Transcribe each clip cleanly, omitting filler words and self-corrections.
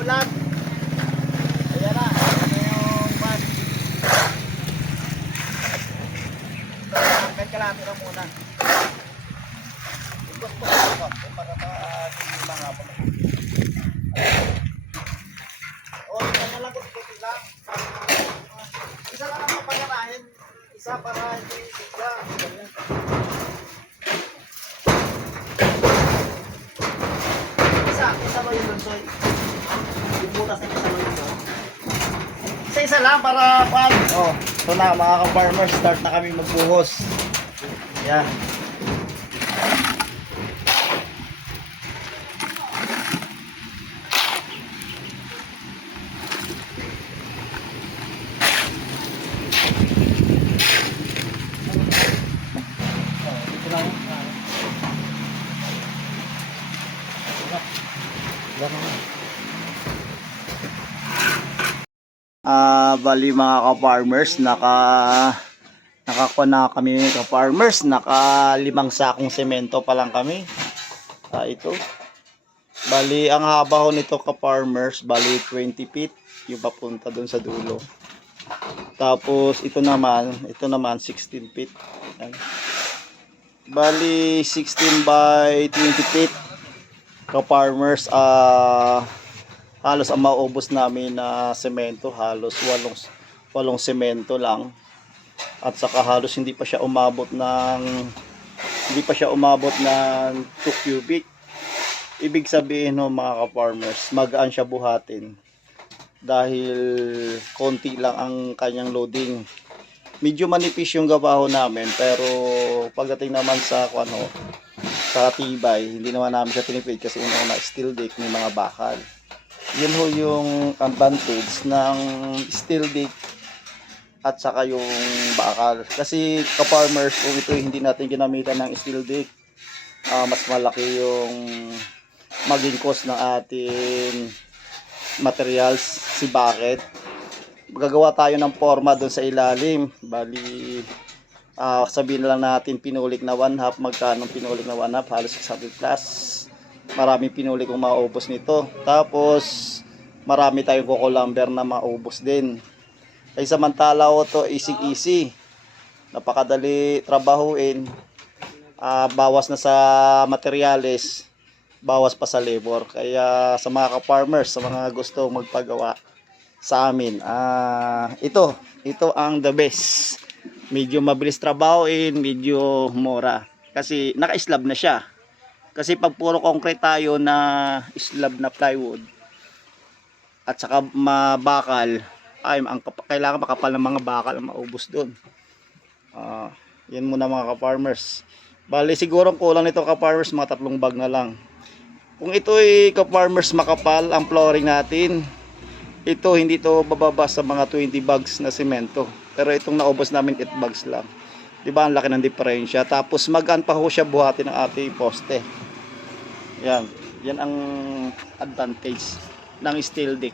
ulan. Ayan na. Ayan na yung van. Hanggang kalapit na muna. Ikot po. Para hindi mahapon. O, ito na lang. Ikutin lang. Isa lang ang papaganahin. Isa para hindi sigla. Ganyan. Isa ba yun doon, Soy? Yung butas na isa ba yun doon? Isa-isa lang para pag... Oh, ito na mga ka-farmers, start na kami magbuhos. Yan. Bali mga ka-farmers, nakakuha na kami ka-farmers, naka 5 sakong semento pa lang kami. Ito. Bali ang haba ho nito ka-farmers, bali 20 feet yung papunta doon sa dulo. Tapos ito naman 16 feet. Ayan. Bali 16 by 20 feet ka-farmers. Halos ang maubos namin na semento, halos 8 semento lang. At saka halos hindi pa siya umabot ng 2 cubic. Ibig sabihin no mga ka-farmers, magaan siya buhatin. Dahil konti lang ang kanyang loading. Medyo manipis yung gabaho namin, pero pagdating naman sa sa tibay, hindi naman namin siya tinipid kasi una steel deck, may mga bakal. Yun ho yung advantage ng steel deck at saka yung bakal. Kasi ka-farmers, kung ito hindi natin ginamitan ng steel deck, mas malaki yung maging cost ng ating materials. Si bakit? Gagawa tayo ng forma doon sa ilalim. Bali, sabihin na lang natin pinulik na 1/2. Magkano pinulik na 1/2? Halos 600 plus. Maraming pinuli kong maubos nito. Tapos marami tayong coco lumber na maubos din. Ay samantala ko to easy. Napakadali trabahuin. Bawas na sa materyales, bawas pa sa labor. Kaya sa mga ka-farmers, sa mga gusto magpagawa sa amin, ito ang the best. Medyo mabilis trabahuin, medyo mura. Kasi naka-slab na siya. Kasi pag puro concrete tayo na slab na plywood at saka mabakal, kailangan makapal ng mga bakal ang maubos doon. Yan muna mga ka-farmers. Bali siguro kulang nito ka-farmers mga 3 bag na lang. Kung ito ay ka-farmers makapal ang flooring natin, ito hindi to bababa sa mga 20 bags na semento. Pero itong naubos namin 8 bags lang. Diba ang laki ng diferensya. Tapos magaan pa ho siya buhatin ng ating poste. Yan ang advantage ng steel deck.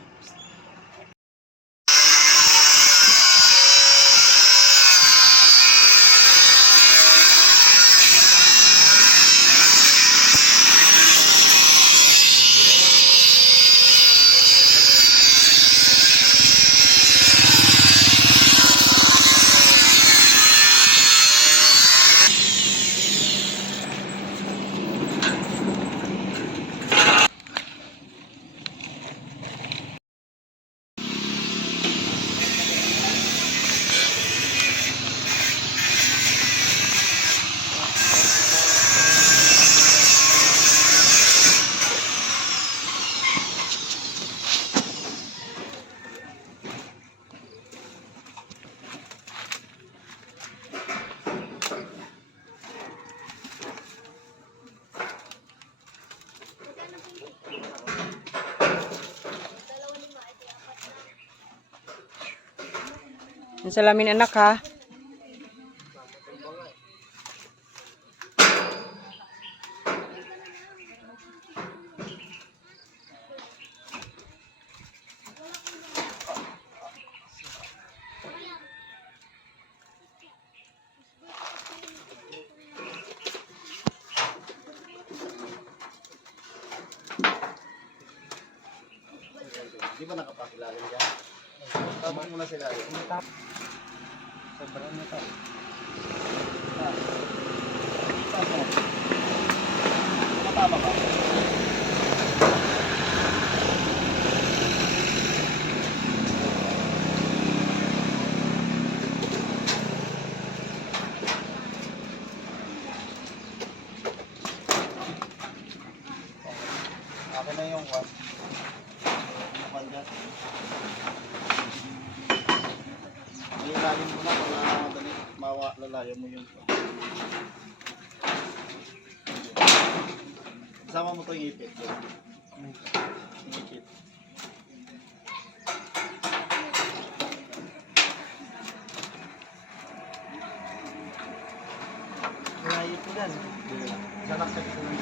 Yung salamin anak ha. Di ba nakapakilalim dyan? Tapos muna sila. Sobrang na to. Tama ka. Akin na yung one. Yung one dyan. Ilalim mo na para madali lalayan mo yung sama mo to yung ipit. Yung ipit. Malayo po yan. Sanak sa ito lang.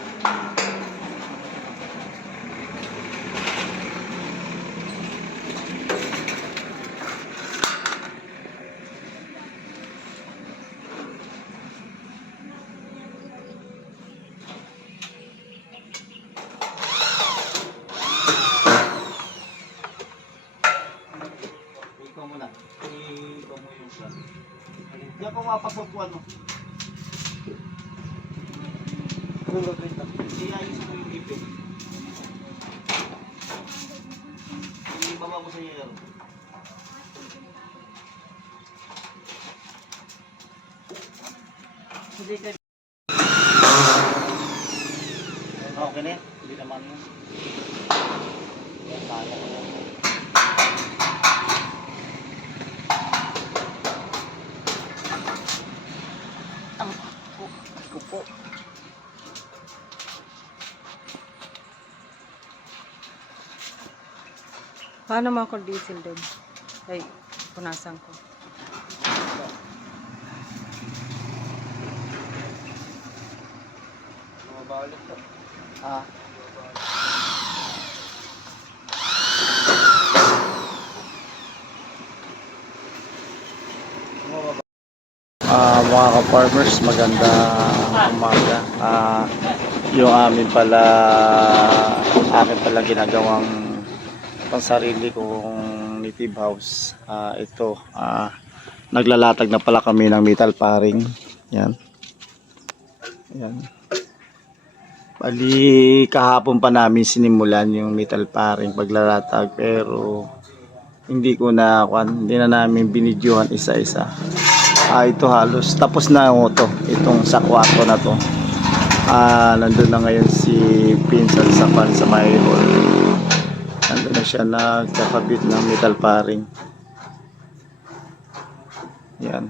Ikaw muna. Ikaw mo yung plan. Diyan ko mapasok ko ano. Iayos mo yung ipit. Ibaba mo sa yero. Hindi ka. Okay na yan. Hindi naman yun. Yan tayo. Kupo. Paano mo ako diesel doon? Ay, punasan ko. Bumabalik to. Ah. Mga ka-farmers, maganda umaga. Yung amin pala, akin pala ginagawang pansarili kong native house. Ito, naglalatag na pala kami ng metal paring. Yan. Yan. Bali, kahapon pa namin sinimulan yung metal paring paglalatag, pero hindi na namin binidyohan isa-isa. Ito halos tapos na to, itong sa kwarto na to. Nandun na ngayon si Pinsal sa my hall. Nandun na siya nagkakabit ng metal paring. Yan.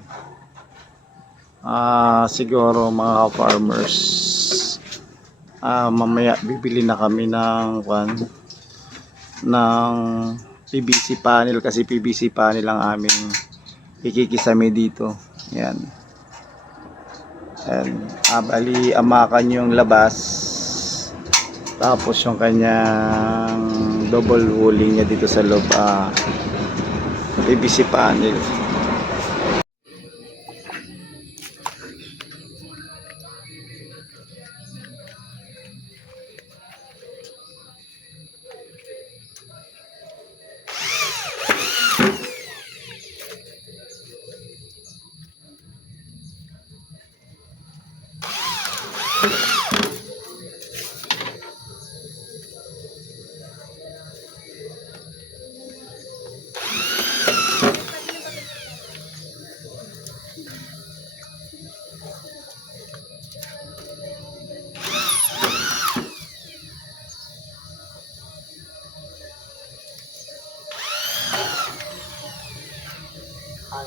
Siguro mga farmers, mamaya bibili na kami ng PVC panel, kasi PVC panel ang aming ikikisame dito. Yan. And, bali amakan yung labas, tapos yung kanyang double walling niya dito sa loob, PVC panel.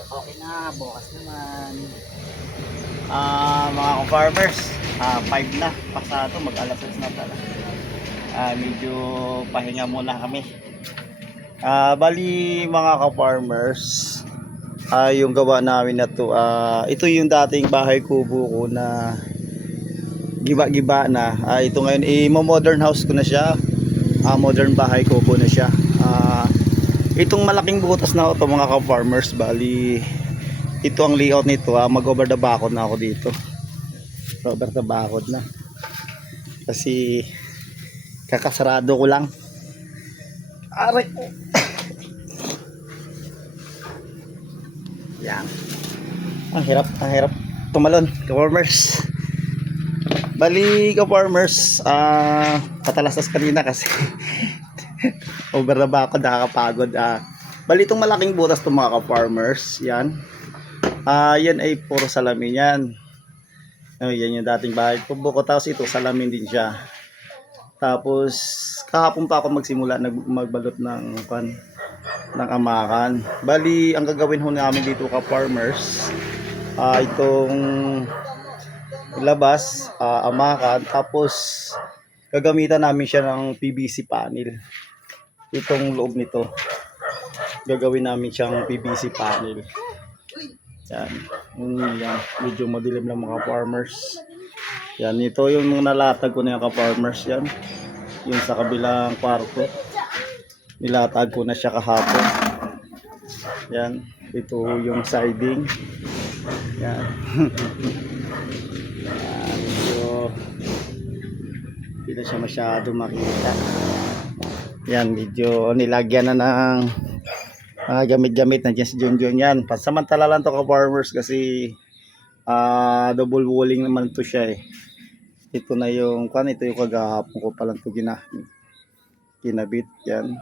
Okay na, bukas naman. Mga ka-farmers, 5 na pasado, mag-alas-alas na pala. Medyo pahinga muna kami. Bali mga ka-farmers, yung gawa namin na to, ito yung dating bahay kubo ko na giba-giba na. Ito ngayon, modern house ko na siya. Modern bahay kubo na siya. Itong malaking butas na ito mga ka-farmers, bali ito ang layout nito. Mag-over the backod na ako dito. Over the backod na. Kasi kakasarado ko lang. Aray. Yan. Ang hirap tumalon, ka-farmers. Bali, ka-farmers, patalastas kanina kasi over na ba ako, nakakapagod. Bali, itong malaking butas itong mga ka-farmers, yan. Yan ay puro salamin yan. Yan yung dating bahay ko. Buko, tapos ito, salamin din siya. Tapos, kahapon pa ako magsimula magbalot ng amakan. Bali, ang gagawin ho namin dito ka-farmers, itong labas, amakan, tapos gagamitan namin siya ng PVC panel. Itong loob nito, gagawin namin siyang PVC panel. Yan. Yan. Medyo madilim lang mga farmers. Yan. Ito yung nalatag ko na yung ka-farmers. Yan. Yung sa kabilang kwarto. Nilatag ko na siya kahapon. Yan. Ito yung siding. Yan. Yan. Medyo hindi na siya masyado makita. Yan. Medyo nilagyan na ng gamit-gamit na dyan si Junjun. Yan, pansamantala lang to ka-farmers kasi double walling naman to siya eh. Ito na yung ito yung kagahapon ko pa lang to kinabit. Yan.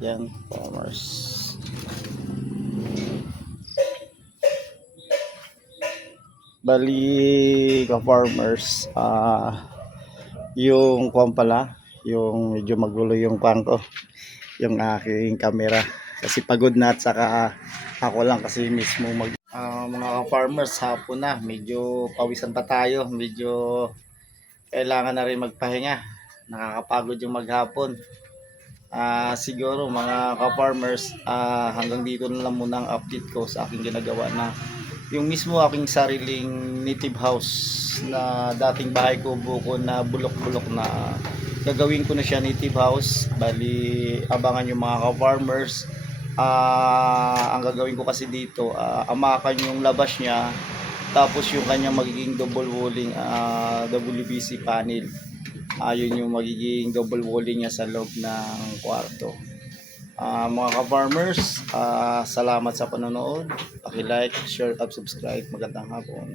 Yan, farmers. Bali ka-farmers, yung kwan pala, yung medyo magulo yung kwan ko, yung aking camera kasi pagod na at saka ako lang kasi mismo mga farmers, hapon na, medyo pawisan pa tayo, medyo kailangan na rin magpahinga, nakakapagod yung maghapon. Siguro mga ka-farmers, hanggang dito na lang muna ang update ko sa aking ginagawa na yung mismo aking sariling native house na dating bahay ko, buko na bulok-bulok na gagawin ko na siya native house. Bali, abangan yung mga ka-farmers. Ang gagawin ko kasi dito, amakan yung labas niya, tapos yung kanyang magiging double walling WBC panel. Yun yung magiging double walling niya sa loob ng kwarto. Mga ka-farmers, salamat sa panonood. Paki-like, share, at subscribe. Magandang hapon.